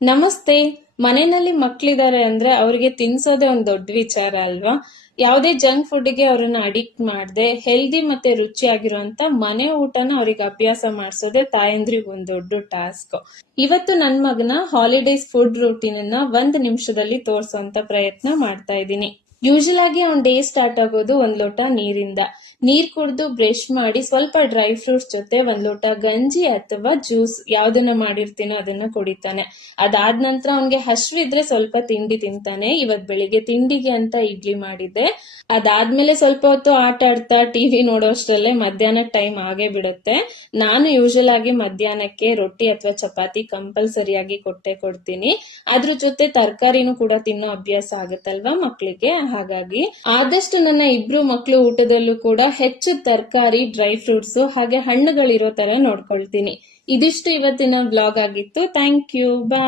ನಮಸ್ತೆ. ಮನೆಯಲ್ಲಿ ಮಕ್ಳಿದಾರೆ ಅಂದ್ರೆ ಅವ್ರಿಗೆ ತಿನ್ಸೋದೇ ಒಂದ್ ದೊಡ್ಡ ವಿಚಾರ ಅಲ್ವಾ? ಯಾವುದೇ ಜಂಕ್ ಫುಡ್ಗೆ ಅವ್ರನ್ನ ಅಡಿಕ್ಟ್ ಮಾಡದೆ ಹೆಲ್ದಿ ಮತ್ತೆ ರುಚಿಯಾಗಿರುವಂತ ಮನೆ ಊಟನ ಅವ್ರಿಗೆ ಅಭ್ಯಾಸ ಮಾಡಿಸೋದೇ ತಾಯಂದ್ರಿಗೆ ಒಂದ್ ದೊಡ್ಡ ಟಾಸ್ಕ್. ಇವತ್ತು ನನ್ ಮಗನ ಹಾಲಿಡೇಸ್ ಫುಡ್ ರೂಟೀನ್ ಅನ್ನ 1 ನಿಮಿಷದಲ್ಲಿ ತೋರ್ಸೋಂತ ಪ್ರಯತ್ನ ಮಾಡ್ತಾ ಇದ್ದೀನಿ. ಯೂಶಲ್ ಆಗಿ ಅವ್ನ್ ಡೇ ಸ್ಟಾರ್ಟ್ ಆಗೋದು 1 ಲೋಟ ನೀರಿಂದ. ನೀರ್ ಕುಡ್ದು ಬ್ರಷ್ ಮಾಡಿ ಸ್ವಲ್ಪ ಡ್ರೈ ಫ್ರೂಟ್ಸ್ ಜೊತೆ 1 ಲೋಟ ಗಂಜಿ ಅಥವಾ ಜ್ಯೂಸ್ ಯಾವ್ದನ್ನ ಮಾಡಿರ್ತೀನೋ ಅದನ್ನ ಕುಡಿತಾನೆ. ಅದಾದ ನಂತರ ಅವ್ನ್ಗೆ ಹಶ್ವಿದ್ರೆ ಸ್ವಲ್ಪ ತಿಂಡಿ ತಿಂತಾನೆ. ಇವತ್ ಬೆಳಿಗ್ಗೆ ತಿಂಡಿಗೆ ಅಂತ ಇಡ್ಲಿ ಮಾಡಿದ್ದೆ. ಅದಾದ್ಮೇಲೆ ಸ್ವಲ್ಪ ಹೊತ್ತು ಆಟ ಆಡ್ತಾ ಟಿವಿ ನೋಡೋಷ್ಟ್ರಲ್ಲೇ ಮಧ್ಯಾಹ್ನ ಟೈಮ್ ಆಗೇ ಬಿಡುತ್ತೆ. ನಾನು ಯೂಶಲ್ ಆಗಿ ಮಧ್ಯಾಹ್ನಕ್ಕೆ ರೊಟ್ಟಿ ಅಥವಾ ಚಪಾತಿ ಕಂಪಲ್ಸರಿಯಾಗಿ ಕೊಡ್ತೀನಿ. ಅದ್ರ ಜೊತೆ ತರಕಾರಿನೂ ಕೂಡ ತಿನ್ನೋ ಅಭ್ಯಾಸ ಆಗುತ್ತಲ್ವಾ ಮಕ್ಳಿಗೆ. ಹಾಗಾಗಿ ಆದಷ್ಟು ನನ್ನ ಇಬ್ರು ಮಕ್ಳು ಊಟದಲ್ಲೂ ಕೂಡ ಹೆಚ್ಚು ತರಕಾರಿ, ಡ್ರೈ ಫ್ರೂಟ್ಸ್ ಹಾಗೆ ಹಣ್ಣುಗಳಿರೋ ತರ ನೋಡ್ಕೊಳ್ತೀನಿ. ಇದಿಷ್ಟು ಇವತ್ತಿನ ವ್ಲಾಗ್ ಆಗಿತ್ತು. Thank you. ಬಾಯ್.